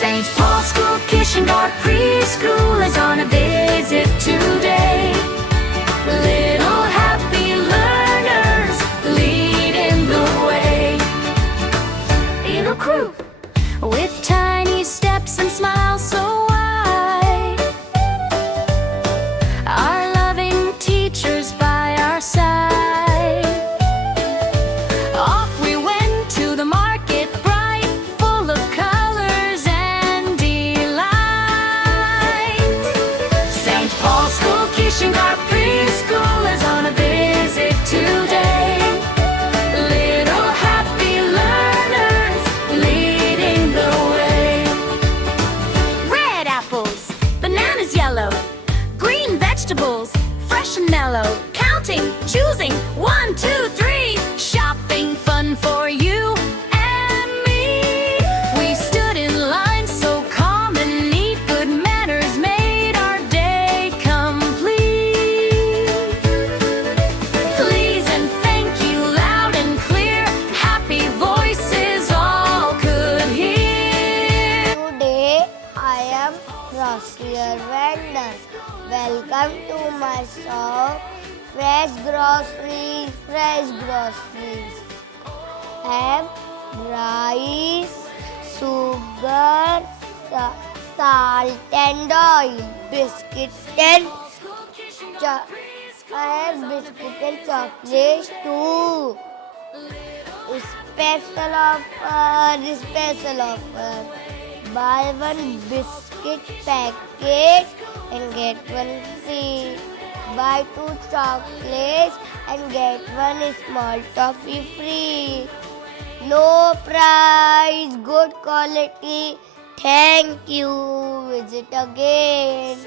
St. Paul's School Kishangarh Preschool is on a visit today. Little happy learners leading the way. In a group with tiny steps and smiles so wide, our loving teachers by our side. Off we went to the market, bright, full of colors and delight. St. Paul's School Kishangarh Preschool is on a visit today. Little happy learners leading the way. Red apples, bananas yellow, green vegetables, fresh and mellow. Counting, choosing, 1, 2, 3. Shopping fun for you and me. We stood in line so calm and neat. Good manners made our day complete. Please and thank you loud and clear. Happy voices all could hear. Today I am grocery vendor. Welcome to my shop. Fresh groceries, fresh groceries. Have rice, sugar, salt and oil, biscuit and I have biscuit and chocolates too. Special offer. Buy one biscuit packet and get one free. Buy 2 chocolates and get 1 small toffee free. No price, good quality. Thank you. Visit again.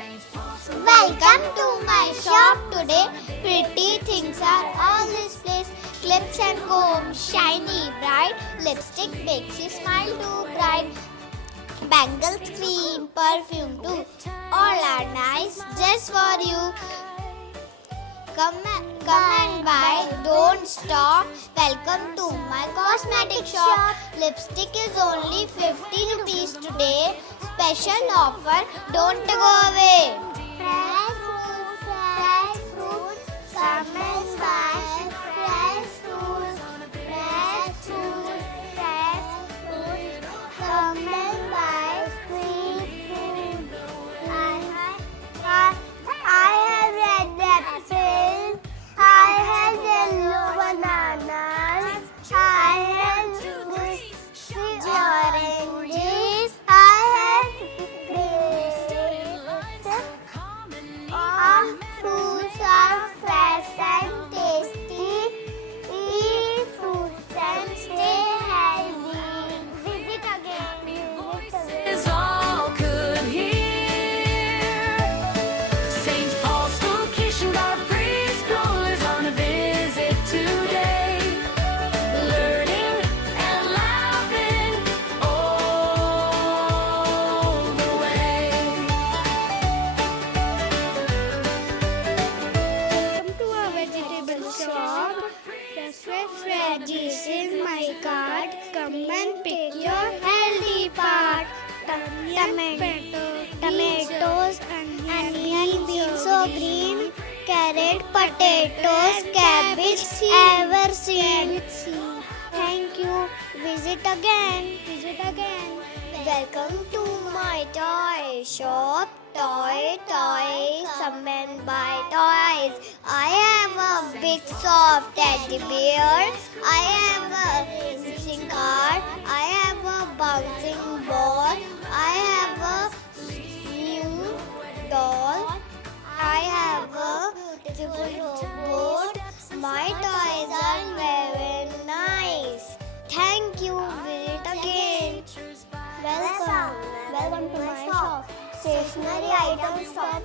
Welcome to my shop today. Pretty things are all this place. Clips and combs, shiny, bright. Lipstick makes you smile too bright. Bangles, cream, perfume too. All are nice just for you. Come and buy, don't stop. Welcome to my cosmetic shop. Lipstick is only 50 rupees today. Special offer, don't go away. Fresh fruits, come and buy. Fresh fruits, come and buy. Sweet fruit. I have red apples. I have yellow bananas. I have sweet oranges. I have grapes. All fruits are fresh and tasty. Eat fruits and stay healthy. Visit again. Is all could hear. St. Paul's School Kishangarh Preschool is on a visit today. Learning and laughing all the way. Welcome to our vegetable shop. Fresh veggies is my cart. Come and pick your healthy part. Tomatoes, onion, beans so green. Carrot, potatoes, cabbage, ever seen. Thank you. Visit again. Welcome to my toy shop. Toys, some men buy toys. I have a big soft teddy bear. I have a racing car. I have a bouncing ball. I have a new doll. I have a beautiful robot. My toys are very nice. Thank you. Visit again. Welcome to my shop. Stationery items top.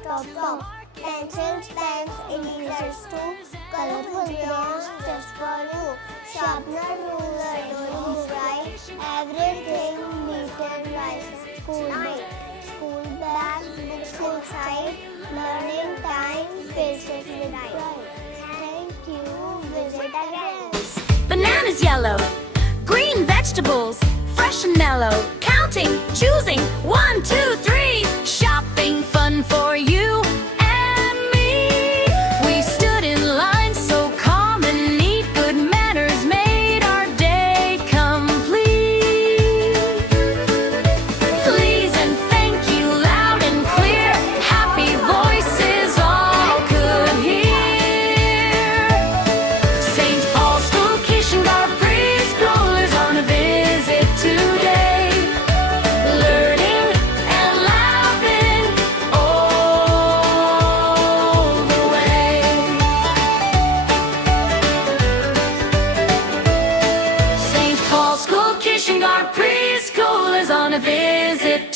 Pencils, pens, erasers too. Colorful crayons just for you. Sharpener, ruler, don't right. Everything neat and nice. School bag, books inside. Learning time, patience with pride. Thank you. Visit again. Bananas yellow, green vegetables, fresh and mellow. Count counting, choosing 1, 2, 3. Shopping fun for you and me. We stood in line so calm and neat. Good manners made our day complete. Please and thank you loud and clear. Happy voices all could hear. St. Paul's School Kishangarh preschoolers on a visit today. Learning and laughing all the way. St. Paul's School Kishangarh preschoolers on a visit